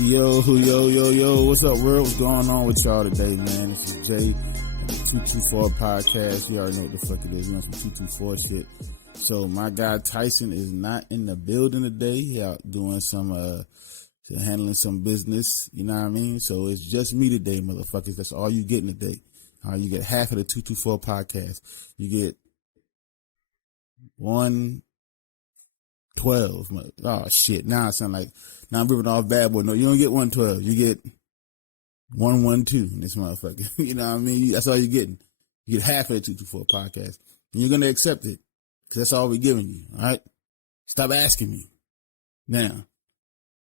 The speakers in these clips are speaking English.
Yo, what's up, world? What's going on with y'all today, man? This is Jay, the 224 podcast. You already know what the fuck it is. You know, some 224 shit. So, my guy Tyson is not in the building today. He out doing some, handling some business. You know what I mean? So, it's just me today, motherfuckers. That's all you getting today. You get half of the 224 podcast. You get 112. Oh, shit. Now I'm ripping off Bad Boy. No, you don't get 112. You get 112 in this motherfucker. You know what I mean? That's all you're getting. You get half of the 224 podcast. And you're going to accept it because that's all we're giving you. All right? Stop asking me. Now,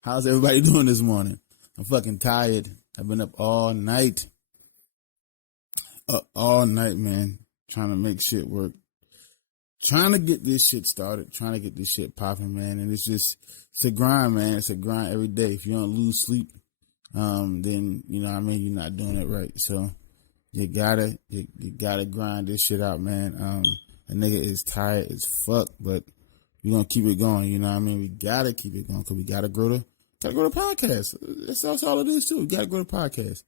how's everybody doing this morning? I'm fucking tired. I've been up all night. All night, man. Trying to make shit work. Trying to get this shit started. Trying to get this shit popping, man. And it's a grind, man. It's a grind every day. If you don't lose sleep, then, you know what I mean, you're not doing it right. So you gotta grind this shit out, man. A nigga is tired as fuck, but we're gonna keep it going, you know what I mean? We gotta keep it going because we gotta grow the podcast. That's all it is too. We gotta grow the podcast.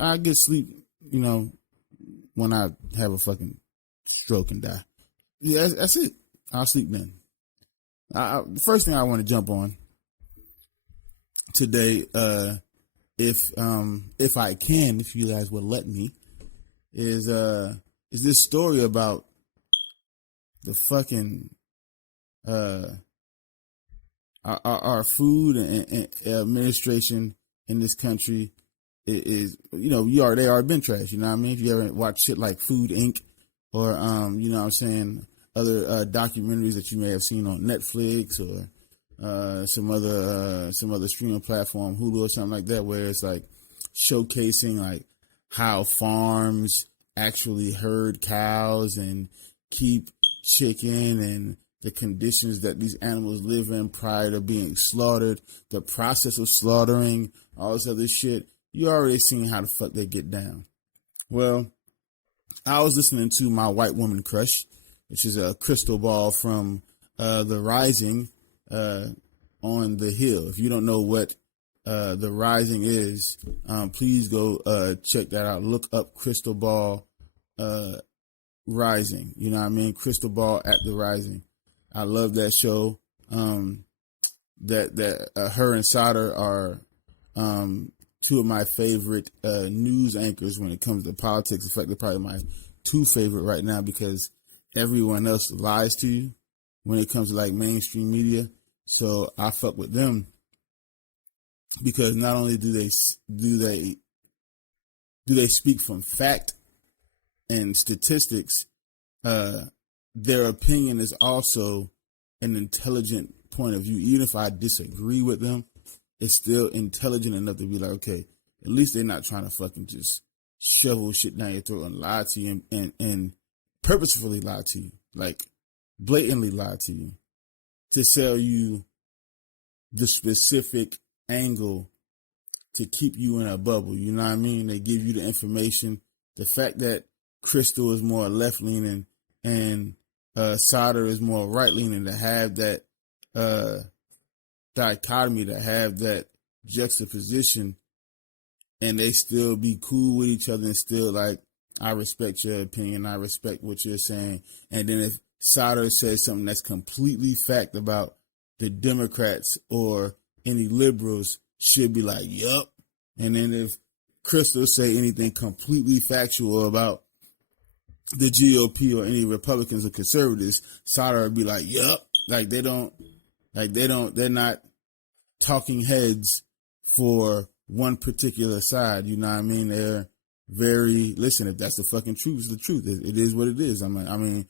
I get sleep, you know, when I have a fucking stroke and die. Yeah, that's it. I'll sleep then. The first thing I want to jump on today, if I can, if you guys will let me, is this story about the fucking our food and administration in this country is, you know, they are been trash. You know what I mean? If you ever watch shit like Food Inc. or you know what I'm saying, other documentaries that you may have seen on Netflix or some other streaming platform, Hulu or something like that, where it's like showcasing like how farms actually herd cows and keep chicken and the conditions that these animals live in prior to being slaughtered, the process of slaughtering, all this other shit. You already seen how the fuck they get down. Well, I was listening to my white woman crush, which is a Krystal Ball from The Rising on the Hill. If you don't know what The Rising is, please go check that out. Look up Krystal Ball Rising. You know what I mean? Krystal Ball at The Rising. I love that show. That her and Sada are two of my favorite news anchors when it comes to politics. In fact, they're probably my two favorite right now because everyone else lies to you when it comes to like mainstream media. So I fuck with them because not only do they speak from fact and statistics, their opinion is also an intelligent point of view. Even if I disagree with them, it's still intelligent enough to be like, okay, at least they're not trying to fucking just shovel shit down your throat and lie to you and purposefully lie to you, like blatantly lie to you to sell you the specific angle to keep you in a bubble. You know what I mean? They give you the information. The fact that Krystal is more left leaning and Sada is more right leaning, to have that dichotomy, to have that juxtaposition, and they still be cool with each other and still like, I respect your opinion, I respect what you're saying. And then if Sada says something that's completely fact about the Democrats or any liberals, should be like, yup. And then if Krystal say anything completely factual about the GOP or any Republicans or conservatives, Sada would be like, yup. They're not talking heads for one particular side. You know what I mean? They're very, listen, if that's the fucking truth, it's the truth. It is what it is. I'm a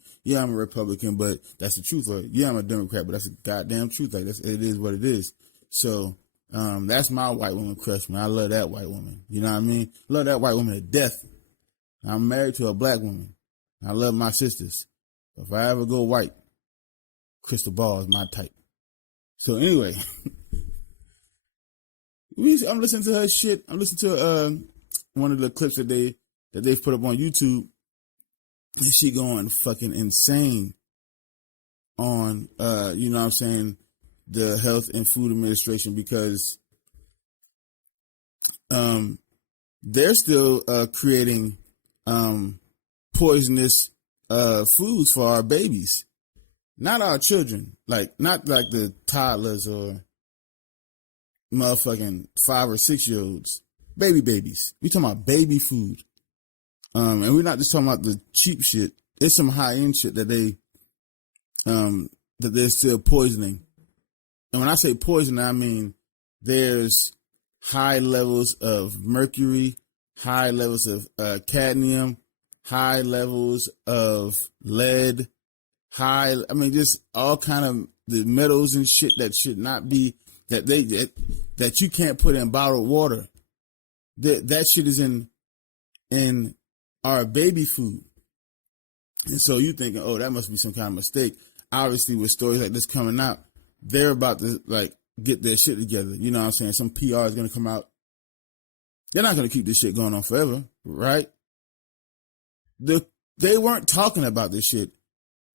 Republican, but that's the truth. Or, yeah, I'm a Democrat, but that's the goddamn truth. Like, it is what it is. So, that's my white woman crush, man. I love that white woman. You know what I mean? Love that white woman to death. I'm married to a black woman. I love my sisters. If I ever go white, Krystal Ball is my type. So anyway, I'm listening to her shit. I'm listening to one of the clips that they've put up on YouTube, and she going fucking insane on you know what I'm saying, the Health and Food Administration, because they're still creating poisonous foods for our babies, not our children, not like the toddlers or motherfucking 5 or 6 year olds, babies. We talking about baby food, and we're not just talking about the cheap shit. There's some high end shit that they're still poisoning. And when I say poison, I mean there's high levels of mercury, high levels of cadmium, high levels of lead, just all kind of the metals and shit that should not be, that you can't put in bottled water. That shit is in our baby food. And so you thinking, oh, that must be some kind of mistake. Obviously, with stories like this coming out, they're about to get their shit together. You know what I'm saying? Some PR is going to come out. They're not going to keep this shit going on forever, right? They weren't talking about this shit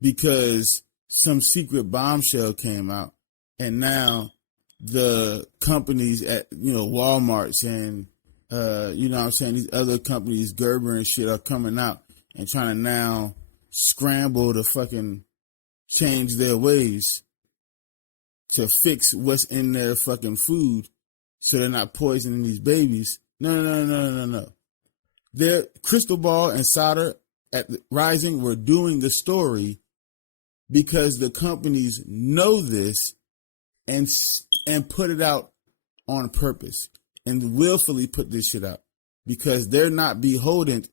because some secret bombshell came out, and now the companies at Walmart's and these other companies, Gerber and shit, are coming out and trying to now scramble to fucking change their ways to fix what's in their fucking food so they're not poisoning these babies. No. Their Krystal Ball and Solder at Rising were doing the story because the companies know this and put it out on purpose and willfully put this shit out because they're not beholden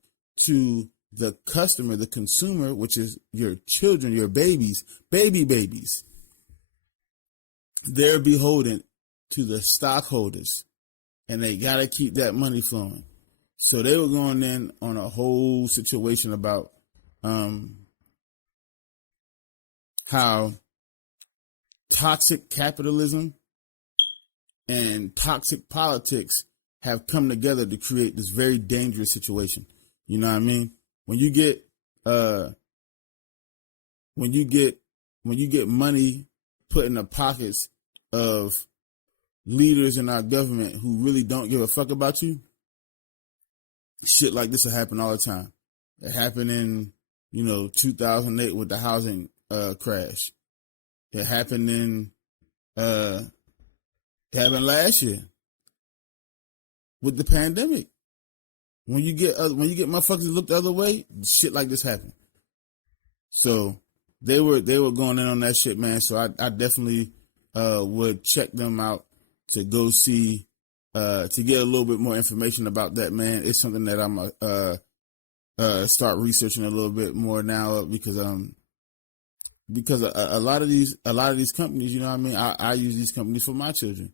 to the customer, the consumer, which is your children, your babies. They're beholden to the stockholders, and they got to keep that money flowing. So they were going in on a whole situation about how toxic capitalism and toxic politics have come together to create this very dangerous situation. You know what I mean? When you get money put in the pockets of leaders in our government who really don't give a fuck about you, shit like this will happen all the time. It happened in 2008 with the housing crash. It happened it happened last year with the pandemic. When you get motherfuckers to look the other way, shit like this happened. So they were going in on that shit, man. So I definitely would check them out to go see to get a little bit more information about that, man. It's something that I'm start researching a little bit more now because a lot of these companies, you know what I mean, I use these companies for my children,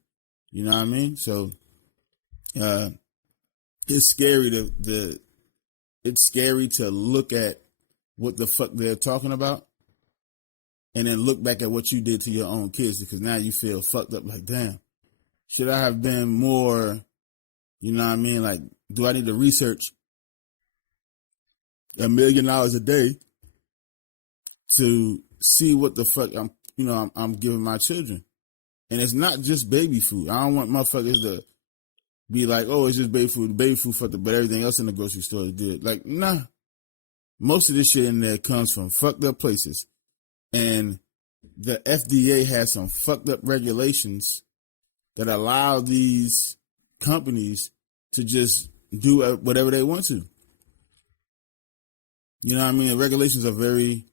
you know what I mean. So it's scary to look at what the fuck they're talking about and then look back at what you did to your own kids, because now you feel fucked up like, damn, should I have been more, you know what I mean? Like, do I need to research $1 million a day to see what the fuck I'm giving my children? And it's not just baby food. I don't want motherfuckers to be like, oh, it's just baby food fucked up, but everything else in the grocery store is good. Like, nah. Most of this shit in there comes from fucked up places. And the FDA has some fucked up regulations that allow these companies to just do whatever they want to. You know what I mean? The regulations are very,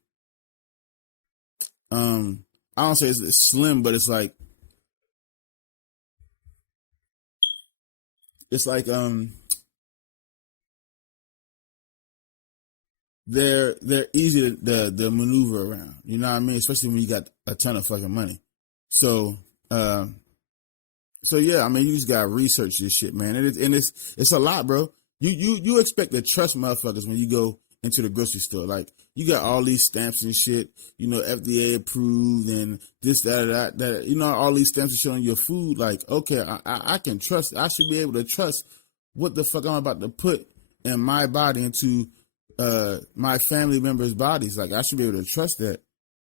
I don't say it's slim, but it's like they're easy to maneuver around. You know what I mean? Especially when you got a ton of fucking money. So yeah, I mean, you just gotta research this shit, man. And it's a lot, bro. You expect to trust motherfuckers when you go into the grocery store. Like, you got all these stamps and shit, FDA approved and this, that, all these stamps are showing your food. Like, okay, I can trust. I should be able to trust what the fuck I'm about to put in my body into my family members' bodies. Like, I should be able to trust that.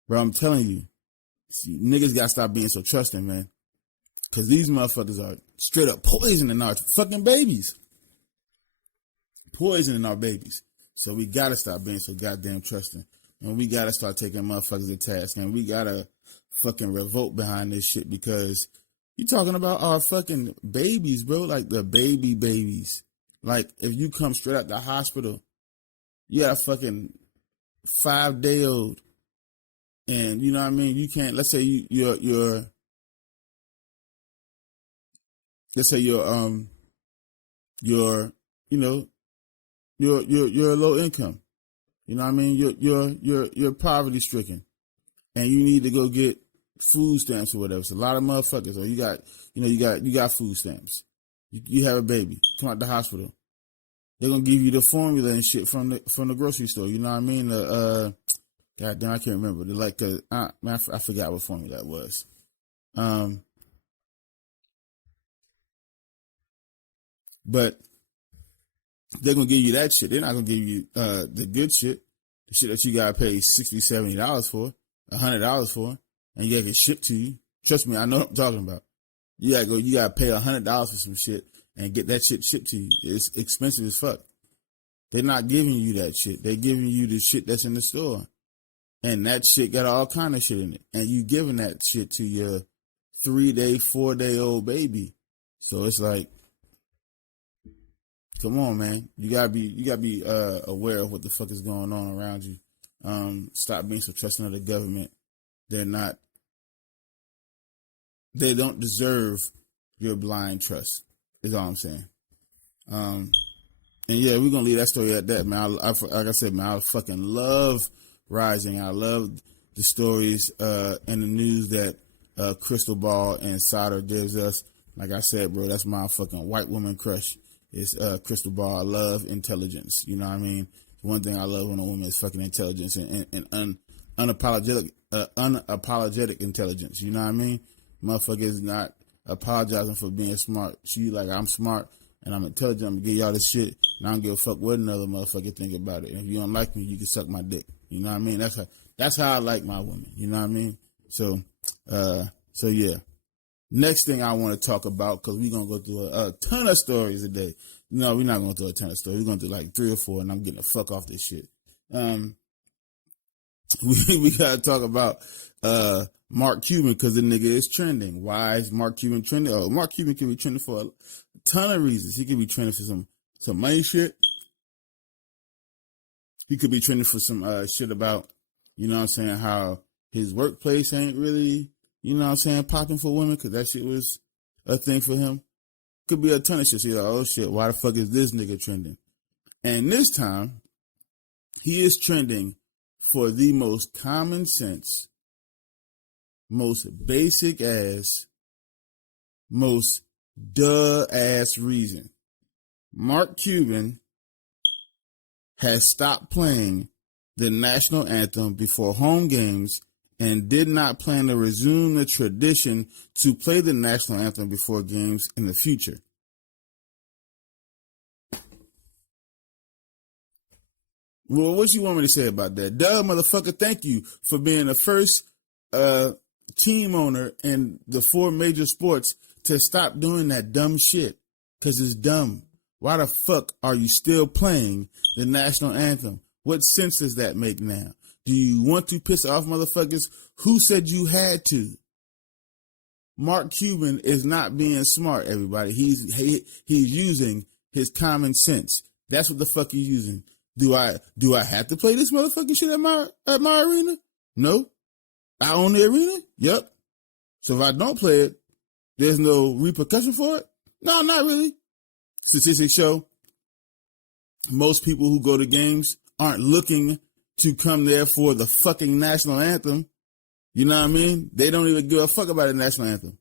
Bro, I'm telling you, niggas gotta stop being so trusting, man. Cause these motherfuckers are straight up poisoning our fucking babies. Poisoning our babies. So we gotta stop being so goddamn trusting. And we gotta start taking motherfuckers to task. And we gotta fucking revolt behind this shit, because you talking about our fucking babies, bro. Like the babies. Like if you come straight out the hospital, you got a fucking 5-day-old, and you know what I mean. You can't. Let's say you're low income. You know what I mean. You're poverty stricken, and you need to go get food stamps or whatever. So a lot of motherfuckers. Or you got food stamps. You have a baby. Come out the hospital. They're gonna give you the formula and shit from the grocery store. You know what I mean? God damn, I can't remember. I forgot what formula that was. But they're gonna give you that shit. They're not gonna give you the good shit, the shit that you gotta pay $60, $70 for, $100 for, and you gotta get shipped to you. Trust me, I know what I'm talking about. You gotta pay $100 for some shit and get that shit shipped to you. It's expensive as fuck. They're not giving you that shit. They're giving you the shit that's in the store. And that shit got all kind of shit in it. And you giving that shit to your 3-day, 4-day-old baby. So it's like, come on, man. You gotta be aware of what the fuck is going on around you. Stop being so trusting of the government. They don't deserve your blind trust, is all I'm saying. And yeah, we're gonna leave that story at that, man. Like I said, man, I fucking love Rising. I love the stories in the news that Krystal Ball and Sauter gives us. Like I said, bro, that's my fucking white woman crush. It's Krystal Ball. I love intelligence. You know what I mean? One thing I love when a woman is fucking intelligence and unapologetic intelligence. You know what I mean? Motherfucker is not apologizing for being smart. She like, I'm smart and I'm intelligent. I'm gonna give y'all this shit, and I don't give a fuck what another motherfucker think about it. And if you don't like me, you can suck my dick. You know what I mean? That's how I like my women. You know what I mean? So yeah. Next thing I want to talk about, because we're gonna go through a ton of stories today. No, we're not going to do a ton of stories. We're going to do like 3 or 4, and I'm getting the fuck off this shit. We got to talk about Mark Cuban, because the nigga is trending. Why is Mark Cuban trending? Oh, Mark Cuban can be trending for a ton of reasons. He could be trending for some money shit. He could be trending for some shit about, you know what I'm saying, how his workplace ain't really, you know what I'm saying, popping for women, because that shit was a thing for him. Could be a ton of shit. So you're like, oh shit, why the fuck is this nigga trending? And this time, he is trending for the most common sense, most basic ass, most duh ass reason. Mark Cuban has stopped playing the national anthem before home games and did not plan to resume the tradition to play the national anthem before games in the future. Well, what you want me to say about that? Duh, motherfucker, thank you for being the first team owner in the 4 major sports to stop doing that dumb shit, because it's dumb. Why the fuck are you still playing the national anthem? What sense does that make now? Do you want to piss off motherfuckers? Who said you had to? Mark Cuban is not being smart, everybody. He's using his common sense. That's what the fuck he's using. Do I have to play this motherfucking shit at my arena? No. I own the arena? Yep. So if I don't play it, there's no repercussion for it? No, not really. Statistics show most people who go to games aren't looking to come there for the fucking national anthem. You know what I mean? They don't even give a fuck about the national anthem.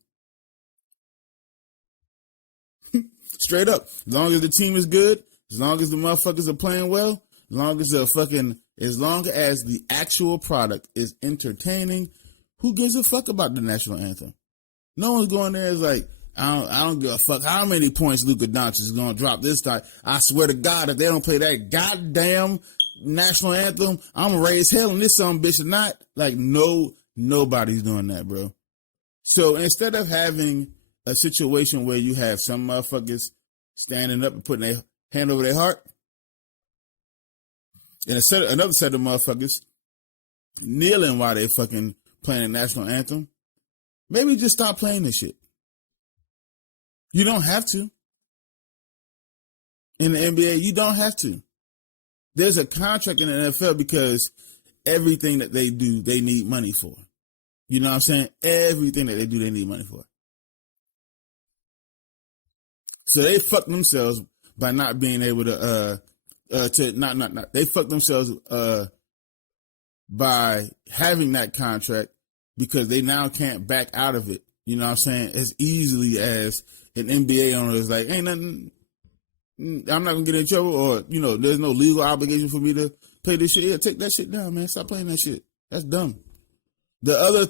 Straight up. As long as the team is good, as long as the motherfuckers are playing well, as long as the actual product is entertaining, who gives a fuck about the national anthem? No one's going there as like, I don't give a fuck how many points Luka Doncic is going to drop this time. I swear to God, if they don't play that goddamn national anthem, I'm going to raise hell in this some bitch or not. Like, nobody's doing that, bro. So instead of having a situation where you have some motherfuckers standing up and putting their hand over their heart, and another set of motherfuckers kneeling while they fucking playing the national anthem, maybe just stop playing this shit. You don't have to. In the NBA, you don't have to. There's a contract in the NFL because everything that they do, they need money for. You know what I'm saying? Everything that they do, they need money for. So they fuck themselves by not being able to they fuck themselves by having that contract because they now can't back out of it. You know what I'm saying? As easily as an NBA owner is like, ain't nothing, I'm not gonna get in trouble, or there's no legal obligation for me to play this shit. Yeah, take that shit down, man. Stop playing that shit. That's dumb. The other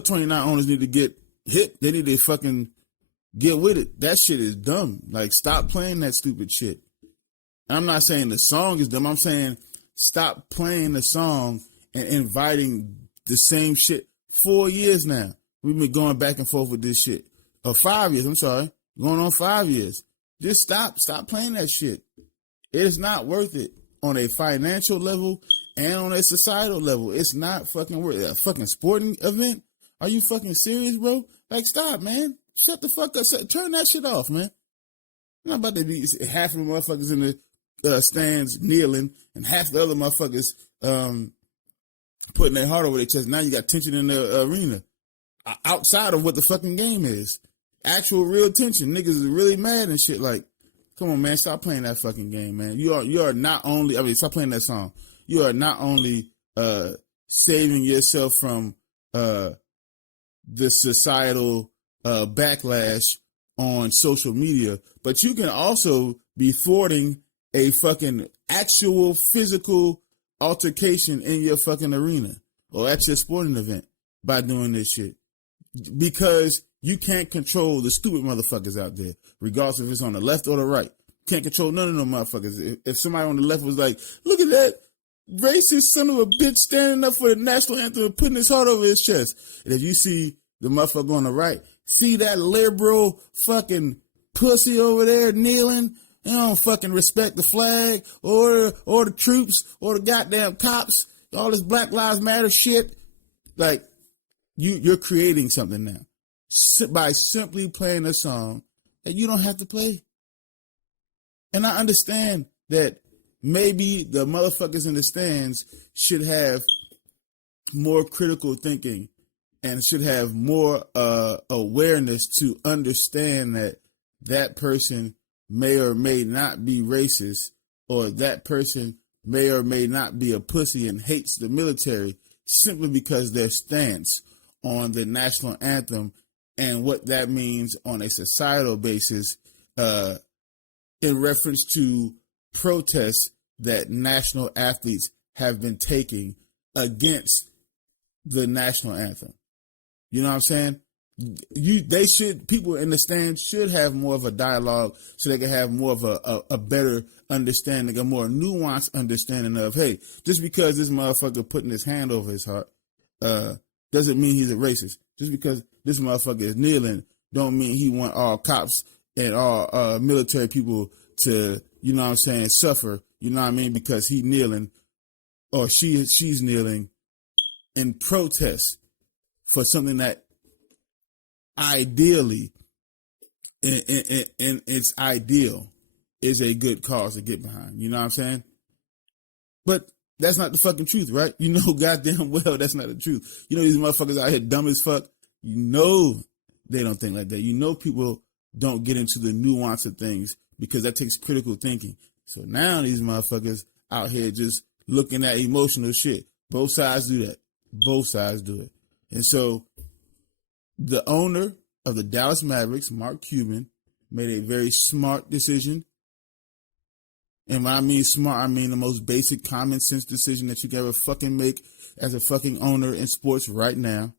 29 owners need to get hit. They need to fucking get with it. That shit is dumb. Like, stop playing that stupid shit. I'm not saying the song is dumb. I'm saying stop playing the song and inviting the same shit. 4 years now. We've been going back and forth with this shit. Or 5 years, I'm sorry. Going on 5 years. Just stop playing that shit. It is not worth it on a financial level and on a societal level. It's not fucking worth it. A fucking sporting event? Are you fucking serious, bro? Like, stop, man. Shut the fuck up. Turn that shit off, man. I'm not about to be half of the motherfuckers in the stands kneeling and half the other motherfuckers putting their heart over their chest. Now you got tension in the arena outside of what the fucking game is. Actual real tension. Niggas is really mad and shit. Like, come on, man. Stop playing that fucking game, man. You are not only, stop playing that song. You are not only saving yourself from the societal backlash on social media, but you can also be thwarting a fucking actual physical altercation in your fucking arena or at your sporting event by doing this shit. Because you can't control the stupid motherfuckers out there, regardless if it's on the left or the right. Can't control none of them motherfuckers. If somebody on the left was like, look at that racist son of a bitch standing up for the national anthem and putting his heart over his chest. And if you see the motherfucker on the right, see that liberal fucking pussy over there kneeling, they don't fucking respect the flag or the troops or the goddamn cops, all this Black Lives Matter shit. Like, you're creating something now by simply playing a song that you don't have to play. And I understand that maybe the motherfuckers in the stands should have more critical thinking and should have more awareness to understand that that person may or may not be racist, or that person may or may not be a pussy and hates the military simply because their stance on the national anthem and what that means on a societal basis in reference to protests that national athletes have been taking against the national anthem. You know what I'm saying? People in the stands should have more of a dialogue so they can have more of a better understanding, a more nuanced understanding of, hey, just because this motherfucker putting his hand over his heart doesn't mean he's a racist. Just because this motherfucker is kneeling don't mean he want all cops and all military people to, you know what I'm saying, suffer, you know what I mean, because he kneeling or she's kneeling in protest for something that ideally, in its ideal, is a good cause to get behind. You know what I'm saying? But that's not the fucking truth, right? You know goddamn well that's not the truth. You know these motherfuckers out here dumb as fuck. You know they don't think like that. You know people don't get into the nuance of things because that takes critical thinking. So now these motherfuckers out here just looking at emotional shit. Both sides do that. Both sides do it. And so the owner of the Dallas Mavericks, Mark Cuban, made a very smart decision. And when I mean smart, I mean the most basic common sense decision that you can ever fucking make as a fucking owner in sports right now.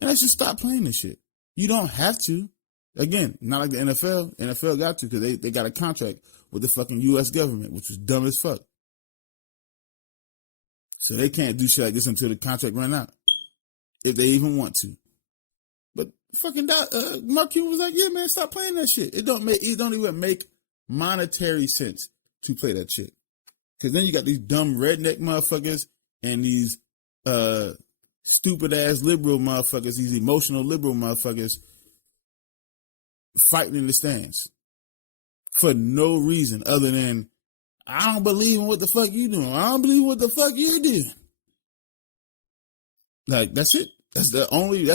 And let's just stop playing this shit. You don't have to. Again, not like the NFL. NFL got to because they got a contract with the fucking U.S. government, which is dumb as fuck. So they can't do shit like this until the contract run out, if they even want to. But fucking Mark Cuban was like, yeah, man, stop playing that shit. It don't even make monetary sense to play that shit. Because then you got these dumb redneck motherfuckers and these stupid ass liberal motherfuckers, these emotional liberal motherfuckers fighting in the stands for no reason other than, I don't believe in what the fuck you doing. I don't believe what the fuck you doing. Like, that's it. That's the only,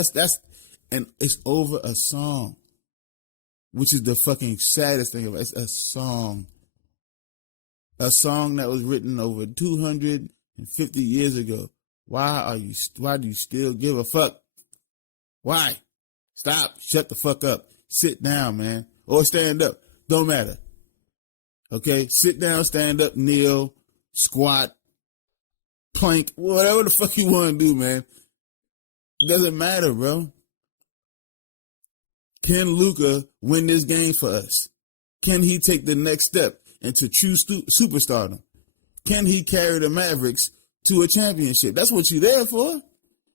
and it's over a song, which is the fucking saddest thing about it. It's a song. A song that was written over 250 years ago. Why do you still give a fuck? Why? Stop. Shut the fuck up. Sit down, man. Or stand up. Don't matter. Okay? Sit down, stand up, kneel, squat, plank, whatever the fuck you want to do, man. Doesn't matter, bro. Can Luka win this game for us? Can he take the next step into true superstardom? Can he carry the Mavericks to a championship? That's what you're there for.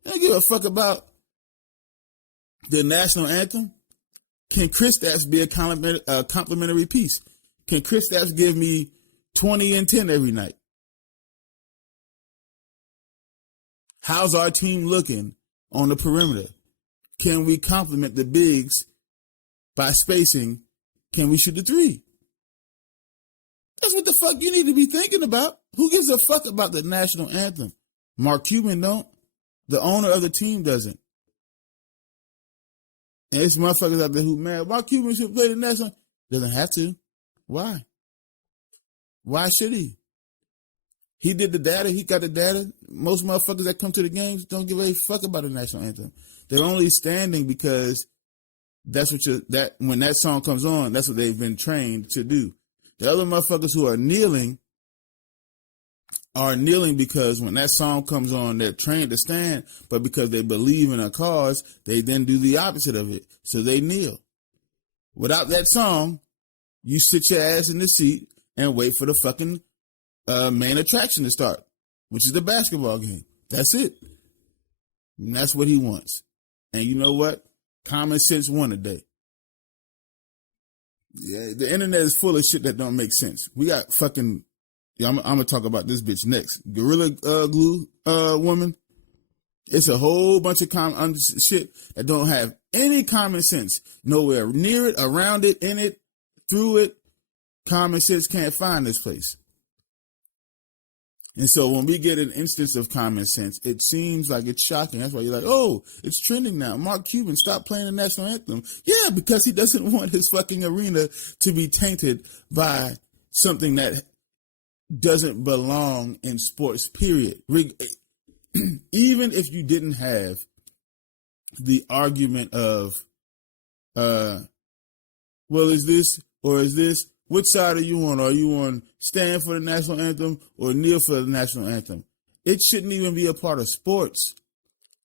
I don't give a fuck about the national anthem. Can Kristaps be a complimentary piece? Can Kristaps give me 20 and 10 every night? How's our team looking on the perimeter? Can we complement the bigs by spacing? Can we shoot the three? That's what the fuck you need to be thinking about. Who gives a fuck about the national anthem? Mark Cuban don't. The owner of the team doesn't. And it's motherfuckers out there who mad. Mark Cuban should play the national. Doesn't have to. Why? Why should he? He did the data. He got the data. Most motherfuckers that come to the games don't give a fuck about the national anthem. They're only standing because that's what when that song comes on, that's what they've been trained to do. The other motherfuckers who are kneeling because when that song comes on, they're trained to stand, but because they believe in a cause, they then do the opposite of it. So they kneel. Without that song, you sit your ass in the seat and wait for the fucking main attraction to start, which is the basketball game. That's it. And that's what he wants. And you know what? Common sense won today. Yeah, the internet is full of shit that don't make sense. We got fucking, I'm gonna talk about this bitch next. Gorilla Glue woman. It's a whole bunch of shit that don't have any common sense. Nowhere near it, around it, in it, through it. Common sense can't find this place. And so when we get an instance of common sense, it seems like it's shocking. That's why you're like, oh, it's trending now. Mark Cuban, stop playing the national anthem. Yeah, because he doesn't want his fucking arena to be tainted by something that doesn't belong in sports, period. Even if you didn't have the argument of, well, is this or is this? Which side are you on? Are you on stand for the national anthem or kneel for the national anthem? It shouldn't even be a part of sports.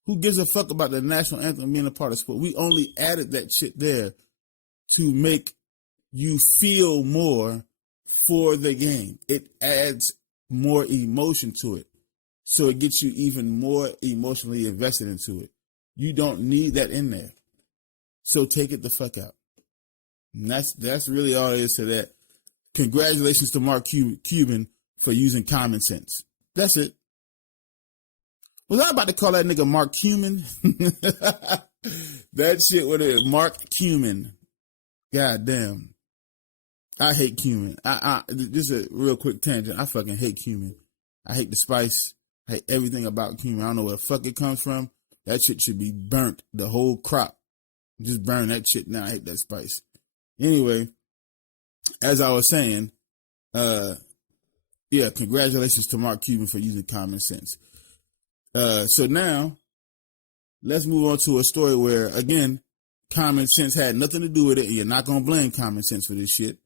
Who gives a fuck about the national anthem being a part of sport? We only added that shit there to make you feel more for the game. It adds more emotion to it. So it gets you even more emotionally invested into it. You don't need that in there. So take it the fuck out. And that's really all there is to that. Congratulations to Mark Cuban for using common sense. That's it. Was I about to call that nigga Mark Cuban? That shit with it, Mark Cuban. God damn. I hate cumin. Just a real quick tangent. I fucking hate cumin. I hate the spice. I hate everything about cumin. I don't know where the fuck it comes from. That shit should be burnt. The whole crop. Just burn that shit now. I hate that spice. Anyway, as I was saying, congratulations to Mark Cuban for using common sense. So now, let's move on to a story where, again, common sense had nothing to do with it, and you're not going to blame common sense for this shit.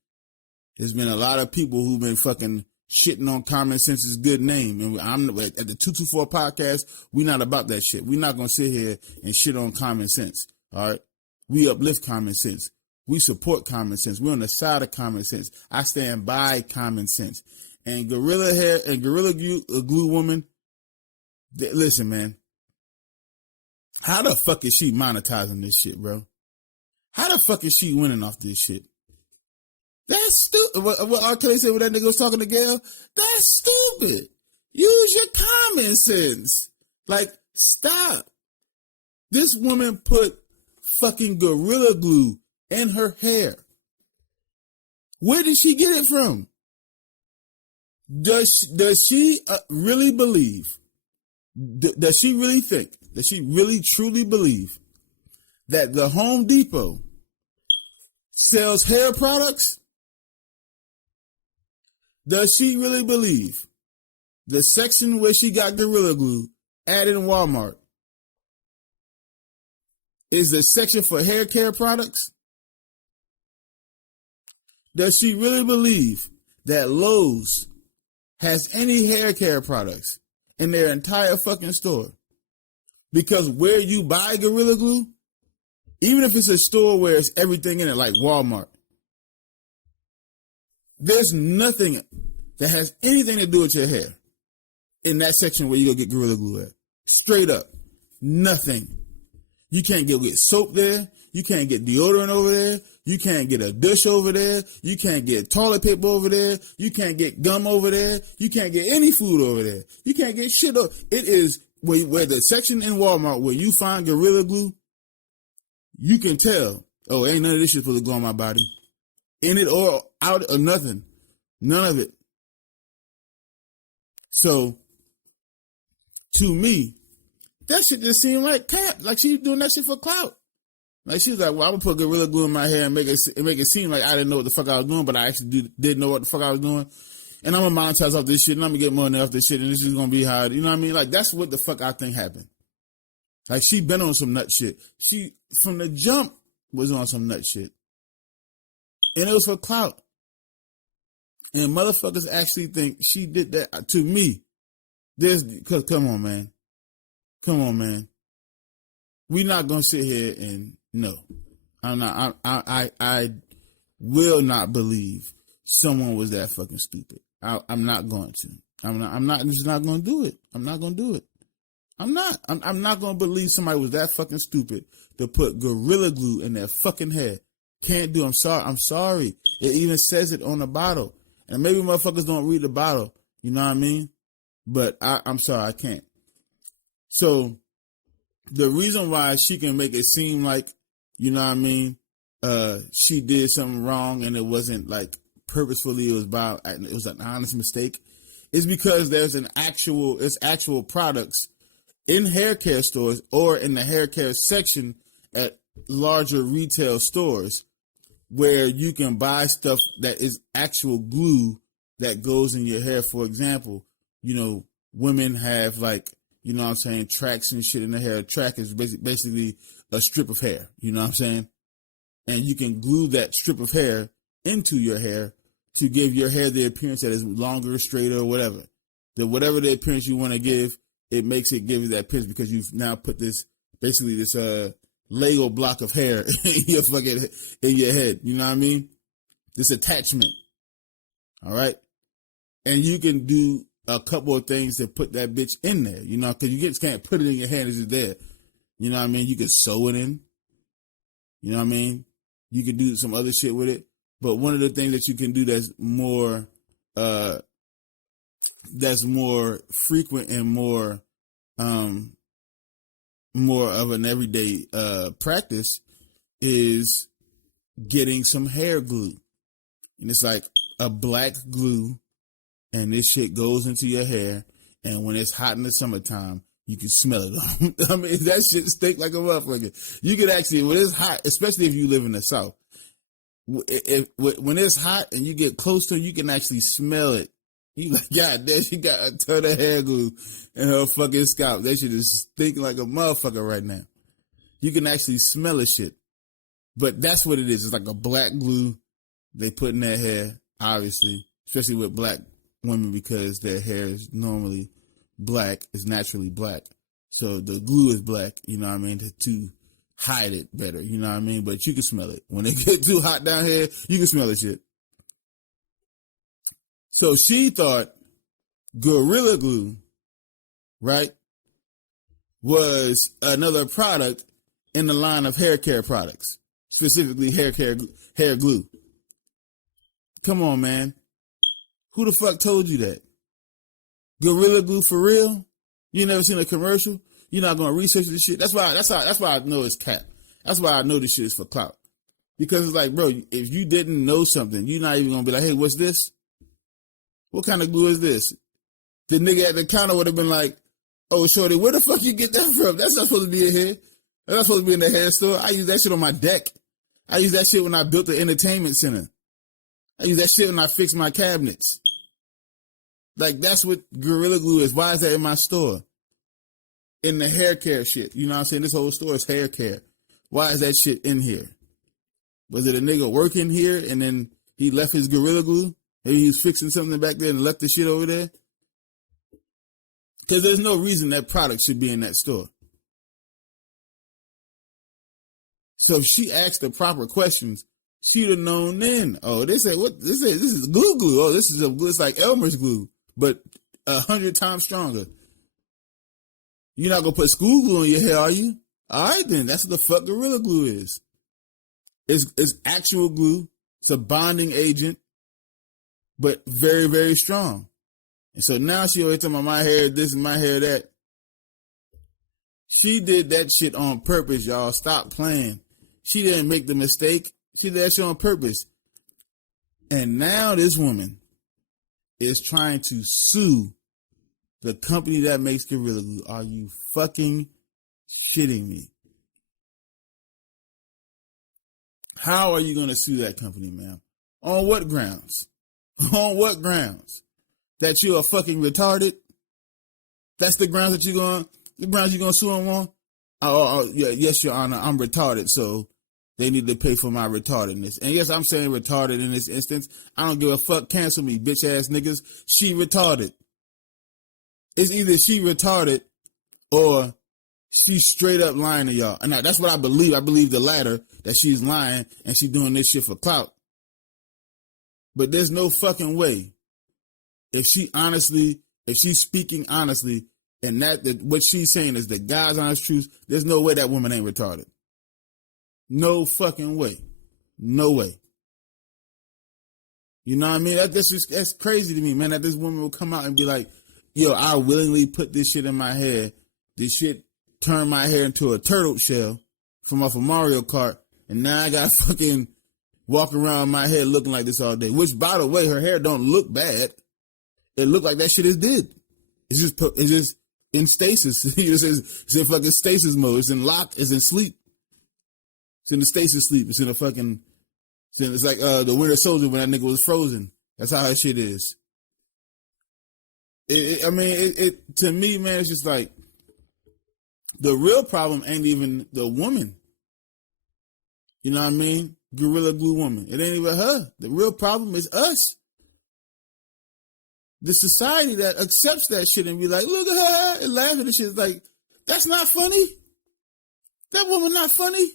There's been a lot of people who've been fucking shitting on common sense's good name. And I'm at the 224 podcast, we're not about that shit. We're not going to sit here and shit on common sense. All right? We uplift common sense. We support common sense. We're on the side of common sense. I stand by common sense. And Gorilla Glue woman, listen, man. How the fuck is she monetizing this shit, bro? How the fuck is she winning off this shit? That's stupid. What R. Kelly said when that nigga was talking to Gail? That's stupid. Use your common sense. Like, stop. This woman put fucking Gorilla Glue in her hair. Where did she get it from? Does she really believe? Does she really think? Does she really truly believe that the Home Depot sells hair products? Does she really believe the section where she got Gorilla Glue added in Walmart is the section for hair care products? Does she really believe that Lowe's has any hair care products in their entire fucking store? Because where you buy Gorilla Glue, even if it's a store where it's everything in it, like Walmart, there's nothing that has anything to do with your hair in that section where you go get Gorilla Glue at. Straight up. Nothing. You can't get soap there. You can't get deodorant over there. You can't get a dish over there. You can't get toilet paper over there. You can't get gum over there. You can't get any food over there. You can't get shit over. It is where the section in Walmart where you find Gorilla Glue, you can tell, oh, ain't none of this shit supposed to go on my body. In it or out or nothing. None of it. So, to me, that shit just seemed like cap. Like she was doing that shit for clout. Like she was like, well, I'm gonna put Gorilla Glue in my hair and make it seem like I didn't know what the fuck I was doing, but I actually did know what the fuck I was doing. And I'm gonna monetize off this shit and I'm gonna get money off this shit and this is gonna be how, you know what I mean? Like that's what the fuck I think happened. Like she been on some nut shit. She, from the jump, was on some nut shit. And it was for clout. And motherfuckers actually think she did that. To me, come on, man. Come on, man. We're not gonna sit here and no. I'm not. I will not believe someone was that fucking stupid. I'm not going to. I'm just not gonna do it. I'm not gonna do it. I'm not. I'm not gonna believe somebody was that fucking stupid to put Gorilla Glue in their fucking hair. Can't do. I'm sorry. I'm sorry. It even says it on the bottle. And maybe motherfuckers don't read the bottle. You know what I mean? But I'm sorry. I can't. So the reason why she can make it seem like, you know what I mean, she did something wrong and it wasn't like purposefully, it was an honest mistake, is because there's actual products in hair care stores or in the hair care section at larger retail stores where you can buy stuff that is actual glue that goes in your hair. For example, you know, women have like, you know what I'm saying, tracks and shit in the hair. A track is basically a strip of hair, you know what I'm saying? And you can glue that strip of hair into your hair to give your hair the appearance that is longer, straighter, or whatever. Whatever the appearance you want to give, it makes it give you that appearance because you've now put this, basically this Lego block of hair in your head, you know what I mean? This attachment, all right? And you can do a couple of things to put that bitch in there, you know, because you just can't put it in your hand, it's just there. You know what I mean? You can sew it in. You know what I mean? You can do some other shit with it. But one of the things that you can do that's more frequent and more of an everyday practice is getting some hair glue. And it's like a black glue, and this shit goes into your hair, and when it's hot in the summertime, you can smell it. I mean, that shit stink like a motherfucker. You can actually, when it's hot, especially if you live in the South, when it's hot and you get close to it, you can actually smell it. You like, God damn, she got a ton of hair glue in her fucking scalp. That shit is stinking like a motherfucker right now. You can actually smell the shit. But that's what it is. It's like a black glue they put in their hair, obviously, especially with black women because their hair is normally black, is naturally black. So the glue is black, you know what I mean, to hide it better, you know what I mean? But you can smell it. When it gets too hot down here, you can smell the shit. So she thought Gorilla Glue, right, was another product in the line of hair care products, specifically hair glue. Come on, man. Who the fuck told you that? Gorilla Glue for real? You never seen a commercial? You're not gonna research this shit. That's why I know it's cap. That's why I know this shit is for clout. Because it's like, bro, if you didn't know something, you're not even gonna be like, hey, what's this? What kind of glue is this? The nigga at the counter would have been like, oh, shorty, where the fuck you get that from? That's not supposed to be in here. That's not supposed to be in the hair store. I use that shit on my deck. I use that shit when I built the entertainment center. I use that shit when I fix my cabinets. Like, that's what Gorilla Glue is. Why is that in my store? In the hair care shit. You know what I'm saying? This whole store is hair care. Why is that shit in here? Was it a nigga working here and then he left his Gorilla Glue? Maybe he was fixing something back there and left the shit over there? Because there's no reason that product should be in that store. So if she asked the proper questions, she'd have known then. Oh, they say what? This is glue. Oh, this is it's like Elmer's glue, but 100 times stronger. You're not gonna put school glue in your hair, are you? All right, then. That's what the fuck Gorilla Glue is. It's actual glue. It's a bonding agent, but very, very strong. And so now she always talking about my hair this and my hair that. She did that shit on purpose, y'all. Stop playing. She didn't make the mistake. She did that shit on purpose. And now this woman is trying to sue the company that makes Gorilla Glue. Are you fucking shitting me? How are you going to sue that company, ma'am? On what grounds? On what grounds? That you are fucking retarded? That's the grounds that you're going to sue them on? Yeah, yes, Your Honor, I'm retarded, so they need to pay for my retardedness. And yes, I'm saying retarded in this instance. I don't give a fuck. Cancel me, bitch ass niggas. She retarded. It's either she retarded or she's straight up lying to y'all. And that's what I believe. I believe the latter, that she's lying and she's doing this shit for clout. But there's no fucking way. If she's speaking honestly, and that what she's saying is the God's honest truth, there's no way that woman ain't retarded. No fucking way. No way. You know what I mean? That's crazy to me, man, that this woman will come out and be like, yo, I willingly put this shit in my hair. This shit turned my hair into a turtle shell from off of Mario Kart, and now I got fucking walk around my head looking like this all day. Which, by the way, her hair don't look bad. It looked like that shit is dead. It's just in stasis. It's in fucking stasis mode. It's in lock. It's in sleep. It's in the stasis sleep. It's in a fucking. It's like the Winter Soldier when that nigga was frozen. That's how that shit is. To me, man, it's just like the real problem ain't even the woman. You know what I mean? Gorilla Glue woman. It ain't even her. The real problem is us. The society that accepts that shit and be like, look at her and laugh at the shit. It's like, that's not funny. That woman not funny.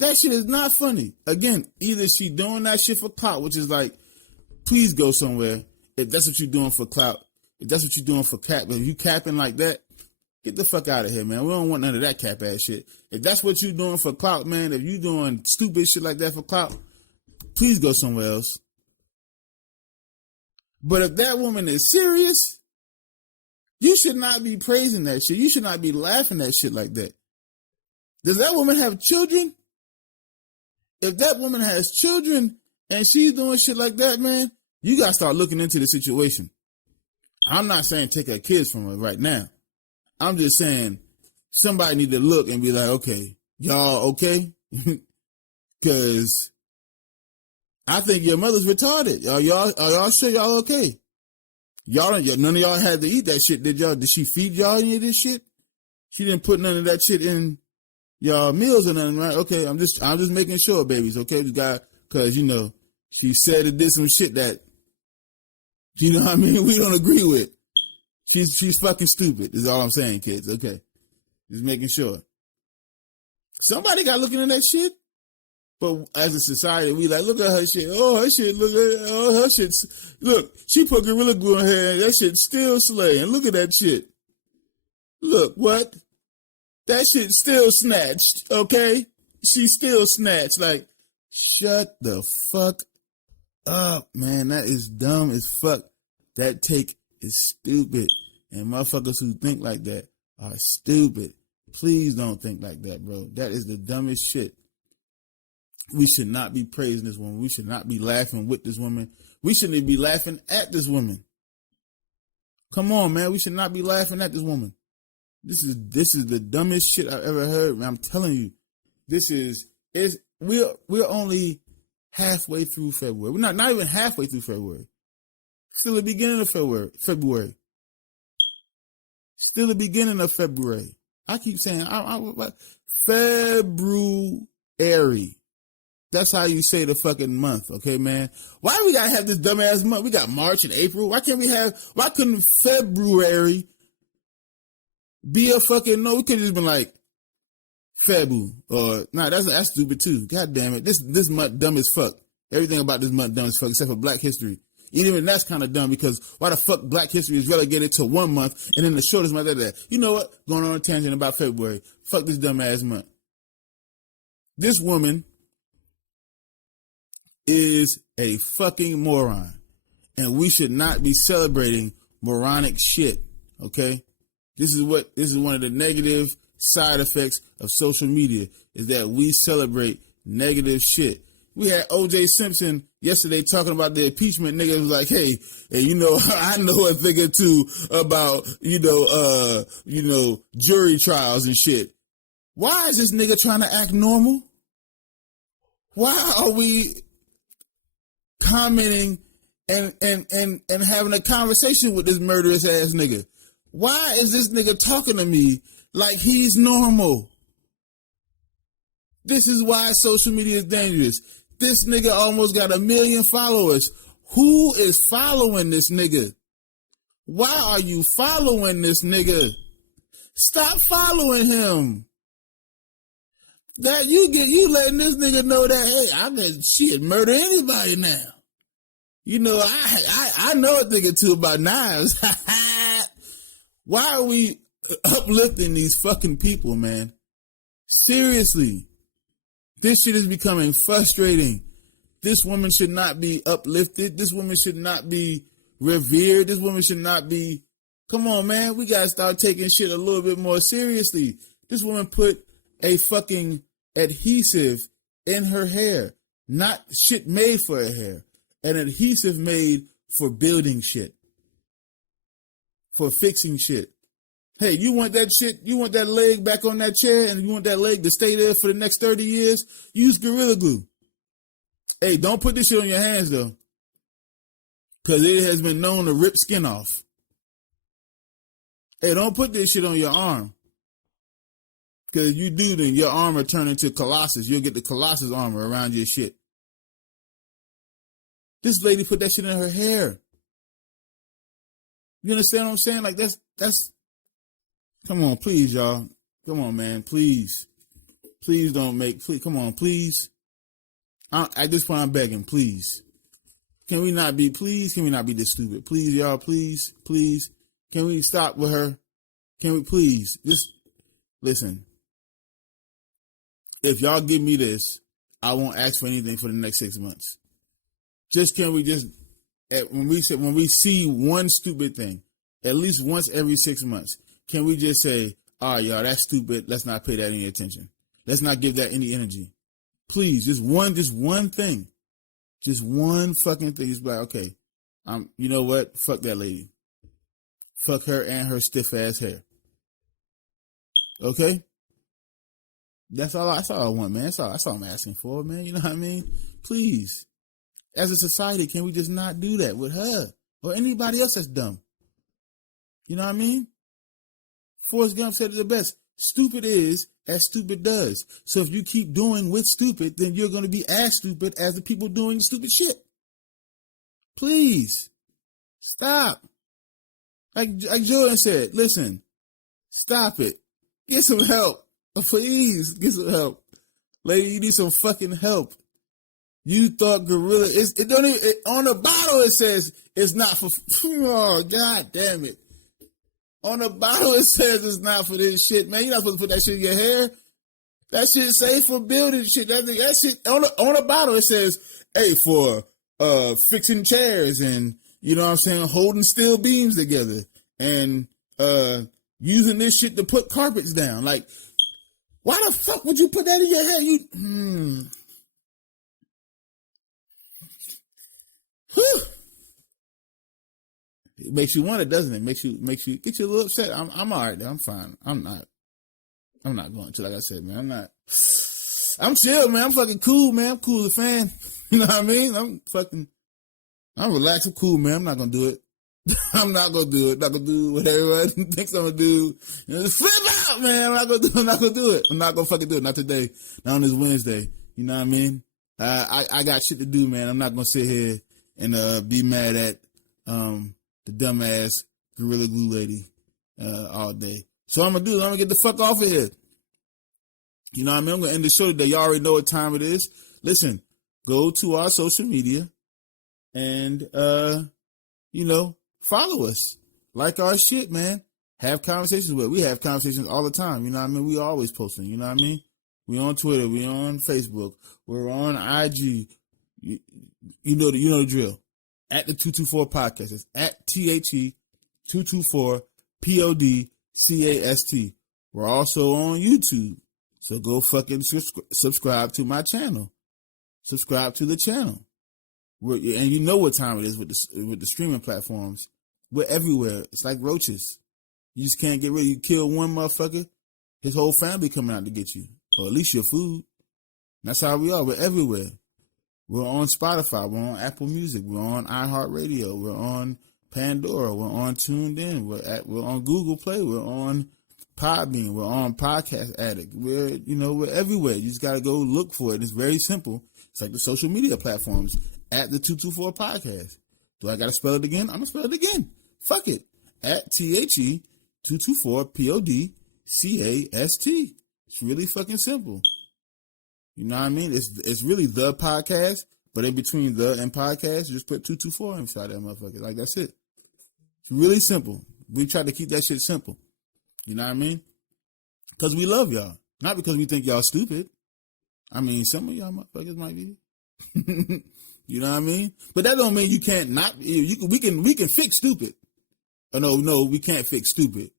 That shit is not funny. Again, either she doing that shit for clout, which is like, please go somewhere. If that's what you're doing for clout, if that's what you're doing for cap, if you capping like that, get the fuck out of here, man. We don't want none of that cap ass shit. If that's what you're doing for clout, man, if you doing stupid shit like that for clout, please go somewhere else. But if that woman is serious, you should not be praising that shit. You should not be laughing at shit like that. Does that woman have children? If that woman has children and she's doing shit like that, man, you got to start looking into the situation. I'm not saying take her kids from her right now. I'm just saying somebody need to look and be like, okay, y'all okay? Because I think your mother's retarded. Are y'all sure y'all okay? None of y'all had to eat that shit, did y'all? Did she feed y'all any of this shit? She didn't put none of that shit in y'all meals or nothing, right? Okay, I'm just making sure, babies, okay? Because, you know, she said it did some shit that, you know what I mean, we don't agree with. She's fucking stupid, is all I'm saying, kids, okay? Just making sure. Somebody got looking at that shit. But as a society, we like, look at her shit. Oh, her shit, her shit. Look, she put Gorilla Glue in her hair, and that shit still slaying. Look at that shit. Look, what? That shit still snatched, okay? She still snatched. Like, shut the fuck up, man. That is dumb as fuck. That take is stupid. And motherfuckers who think like that are stupid. Please don't think like that, bro. That is the dumbest shit. We should not be praising this woman. We should not be laughing with this woman. We shouldn't be laughing at this woman. Come on, man. We should not be laughing at this woman. This is the dumbest shit I've ever heard, man. I'm telling you. We're only halfway through February. We're not even halfway through February. Still the beginning of February. Still the beginning of February. I keep saying February. That's how you say the fucking month, okay, man? Why do we gotta have this dumbass month? We got March and April. Why couldn't February be a fucking, no, we could have just been like Febu or nah, that's stupid too. God damn it. This month dumb as fuck. Everything about this month dumb as fuck except for Black History. Even that's kind of dumb because why the fuck Black History is relegated to 1 month and then the shortest month of that? You know what? Going on a tangent about February. Fuck this dumbass month. This woman is a fucking moron. And we should not be celebrating moronic shit. Okay? This is one of the negative side effects of social media is that we celebrate negative shit. We had O.J. Simpson yesterday talking about the impeachment. Nigga was like, hey, you know, I know a thing or two about, jury trials and shit. Why is this nigga trying to act normal? Why are we commenting and having a conversation with this murderous ass nigga? Why is this nigga talking to me like he's normal? This is why social media is dangerous. This nigga almost got 1 million followers. Who is following this nigga? Why are you following this nigga? Stop following him. That you letting this nigga know that, hey, I can shit murder anybody now. You know, I know a thing or two about knives. Why are we uplifting these fucking people, man? Seriously. This shit is becoming frustrating. This woman should not be uplifted. This woman should not be revered. This woman should not be... Come on, man. We got to start taking shit a little bit more seriously. This woman put a fucking adhesive in her hair. Not shit made for her hair. An adhesive made for building shit. For fixing shit. Hey, you want that shit? You want that leg back on that chair and you want that leg to stay there for the next 30 years? Use Gorilla Glue. Hey, don't put this shit on your hands, though. Because it has been known to rip skin off. Hey, don't put this shit on your arm. Because if you do, then your arm will turn into Colossus. You'll get the Colossus armor around your shit. This lady put that shit in her hair. You understand what I'm saying? Like, that's... Come on, please, y'all. Come on, man. Please. Please don't make... Please, come on, please. At this point, I'm begging, please. Can we not be this stupid? Please, y'all, please. Can we stop with her? Can we please? Just listen. If y'all give me this, I won't ask for anything for the next 6 months. When we see one stupid thing, at least once every 6 months, can we just say, all right, y'all, that's stupid. Let's not pay that any attention. Let's not give that any energy. Please, just one thing. Just one fucking thing. Just like, okay, you know what? Fuck that lady. Fuck her and her stiff ass hair. Okay? That's all I want, man. That's all I'm asking for, man. You know what I mean? Please. As a society, can we just not do that with her or anybody else that's dumb? You know what I mean? Forrest Gump said it the best. Stupid is as stupid does. So if you keep doing with stupid, then you're going to be as stupid as the people doing stupid shit. Please. Stop. Like Jordan said, listen. Stop it. Get some help. Please, get some help. Lady, you need some fucking help. You thought Gorilla... on the bottle it says it's not for... Oh, God damn it. On the bottle, it says it's not for this shit, man. You're not supposed to put that shit in your hair. That shit safe for building shit. That shit on the bottle, it says, hey, for fixing chairs and, you know what I'm saying, holding steel beams together and using this shit to put carpets down. Like, why the fuck would you put that in your hair? It makes you want it, doesn't it? Makes you get you a little upset. I'm all right. I'm fine. I'm not going to, like I said, man. I'm chill, man. I'm fucking cool, man. I'm cool as a fan. You know what I mean? I'm relaxed. I'm cool, man. I'm not gonna do it. I'm not gonna do it. Not gonna do what everyone thinks I'm gonna do. Flip out, man. I'm not gonna do it. I'm not gonna fucking do it. Not today. Not on this Wednesday. You know what I mean? I got shit to do, man. I'm not gonna sit here and be mad at the dumbass Gorilla Glue lady all day. So I'm gonna get the fuck off of here. You know what I mean? I'm gonna end the show today. Y'all already know what time it is. Listen, go to our social media and follow us. Like our shit, man. Have conversations with. We have conversations all the time. You know what I mean? We always posting. You know what I mean? We on Twitter. We on Facebook. We're on IG. You know the drill. At the 224 podcast. It's at THE224 PODCAST. We're also on YouTube. So go fucking subscribe to my channel. Subscribe to the channel. And you know what time it is with the streaming platforms. We're everywhere. It's like roaches. You just can't get rid of. You kill one motherfucker, his whole family coming out to get you, or at least your food. That's how we are. We're everywhere. We're on Spotify. We're on Apple Music. We're on iHeartRadio. We're on Pandora. We're on Tuned In. We're on Google Play. We're on Podbean. We're on Podcast Addict. We're everywhere. You just got to go look for it. It's very simple. It's like the social media platforms at the 224 podcast. Do I got to spell it again? I'm going to spell it again. Fuck it. At THE224 PODCAST. It's really fucking simple. You know what I mean? It's really the podcast, but in between the and podcast, just put 224 inside that motherfucker. Like, that's it. It's really simple. We try to keep that shit simple. You know what I mean? Because we love y'all. Not because we think y'all stupid. I mean, some of y'all motherfuckers might be. You know what I mean? But that don't mean you can't not. We can fix stupid. Oh, no, we can't fix stupid.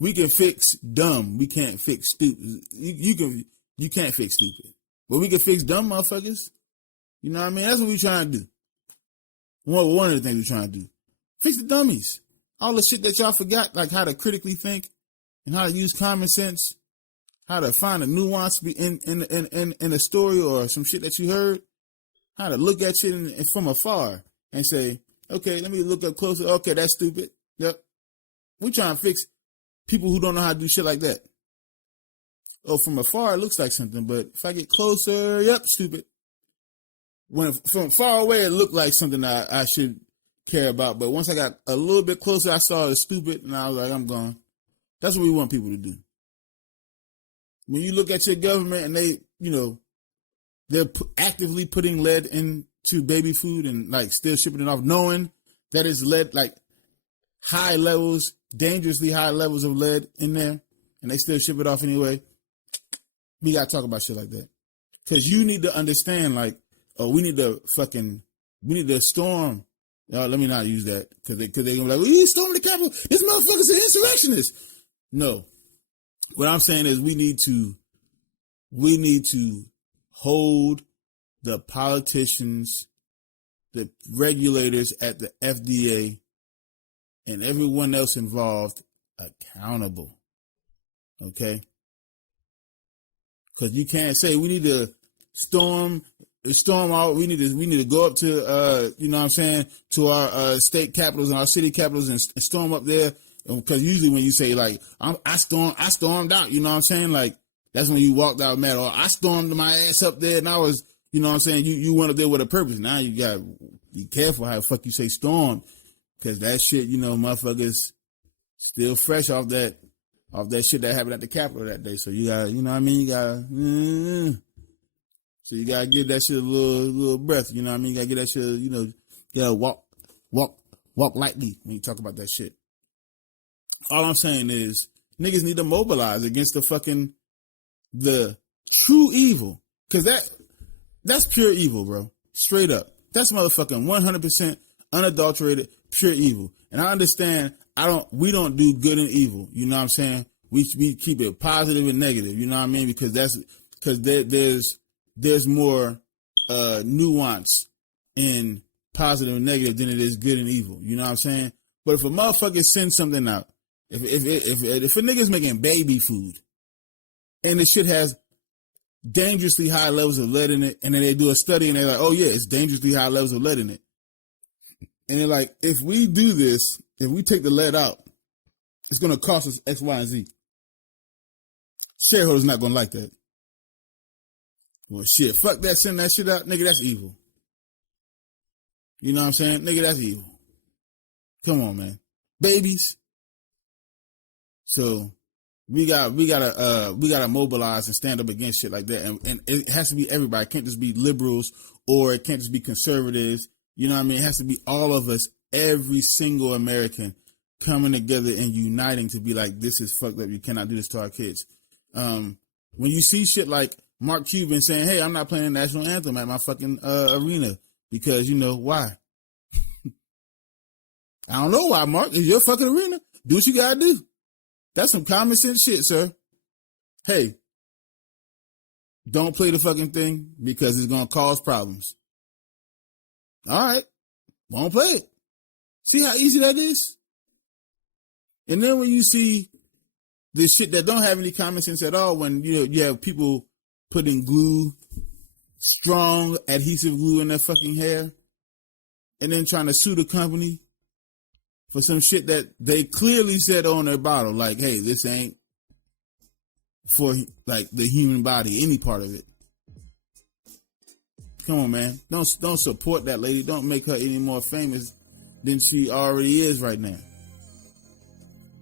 We can fix dumb. We can't fix stupid. You can't fix stupid. But we can fix dumb motherfuckers. You know what I mean? That's what we trying to do. One of the things we trying to do. Fix the dummies. All the shit that y'all forgot, like how to critically think and how to use common sense, how to find a nuance in a story or some shit that you heard, how to look at shit from afar and say, okay, let me look up closer. Okay, that's stupid. Yep. We trying to fix people who don't know how to do shit like that. Oh, from afar, it looks like something, but if I get closer, yep, stupid. When from far away, it looked like something I should care about, but once I got a little bit closer, I saw it stupid, and I was like, I'm gone. That's what we want people to do. When you look at your government and they, they're actively putting lead into baby food and like still shipping it off, knowing that it's lead, like high levels, dangerously high levels of lead in there, and they still ship it off anyway. We got to talk about shit like that. Because you need to understand, like, we need to storm. Let me not use that. Because they're going to be like, we stormed the Capitol. This motherfucker's an insurrectionist. No. What I'm saying is we need to hold the politicians, the regulators at the FDA, and everyone else involved accountable. Okay? Because you can't say we need to storm out. We need to go up to to our state capitals and our city capitals and storm up there. Because usually when you say like I stormed out, you know what I'm saying? Like that's when you walked out mad. Or I stormed my ass up there and I was, you know what I'm saying? You went up there with a purpose. Now you got to be careful how the fuck you say storm, because that shit, motherfuckers still fresh off that shit that happened at the Capitol that day. So you got, you know what I mean? So you gotta give that shit a little breath. You know what I mean? You gotta get that shit, you gotta walk lightly when you talk about that shit. All I'm saying is niggas need to mobilize against the true evil. Cause that's pure evil, bro. Straight up. That's motherfucking 100% unadulterated pure evil. And I understand we don't do good and evil. You know what I'm saying? We keep it positive and negative. You know what I mean? Because there's more nuance in positive and negative than it is good and evil. You know what I'm saying? But if a motherfucker sends something out, if a nigga's making baby food and the shit has dangerously high levels of lead in it, and then they do a study and they're like, oh yeah, it's dangerously high levels of lead in it. And they're like, if we do this, if we take the lead out, it's going to cost us X, Y, and Z. Shareholders not going to like that. Well, shit, fuck that, send that shit out. Nigga, that's evil. You know what I'm saying? Nigga, that's evil. Come on, man. Babies. So we gotta mobilize and stand up against shit like that. And it has to be everybody. It can't just be liberals or it can't just be conservatives. You know what I mean? It has to be all of us, every single American coming together and uniting to be like, this is fucked up. You cannot do this to our kids. When you see shit like Mark Cuban saying, hey, I'm not playing the national anthem at my fucking arena because, you know, why? I don't know why, Mark. It's your fucking arena. Do what you gotta do. That's some common sense shit, sir. Hey, don't play the fucking thing because it's gonna cause problems. All right, won't play it. See how easy that is? And then when you see this shit that don't have any common sense at all, when you have people putting glue, strong adhesive glue in their fucking hair, and then trying to sue the company for some shit that they clearly said on their bottle, like, hey, this ain't for like the human body, any part of it. Come on, man. Don't support that lady. Don't make her any more famous than she already is right now.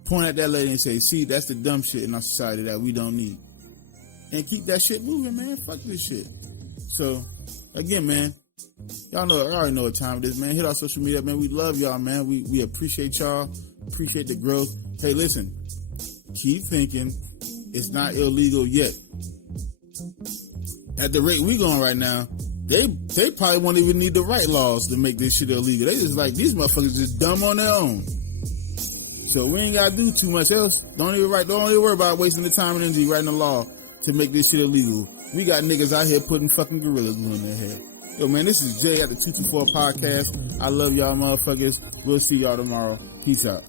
Point at that lady and say, see, that's the dumb shit in our society that we don't need. And keep that shit moving, man. Fuck this shit. So, again, man, y'all know, I already know what time it is, man. Hit our social media, man. We love y'all, man. We appreciate y'all. Appreciate the growth. Hey, listen, keep thinking it's not illegal yet. At the rate we going right now, they probably won't even need the right laws to make this shit illegal. They just like, these motherfuckers just dumb on their own. So we ain't gotta do too much else. Don't even worry about wasting the time and energy writing a law to make this shit illegal. We got niggas out here putting fucking gorilla glue in their head. Yo, man, this is Jay at the 224 podcast. I love y'all motherfuckers. We'll see y'all tomorrow. Peace out.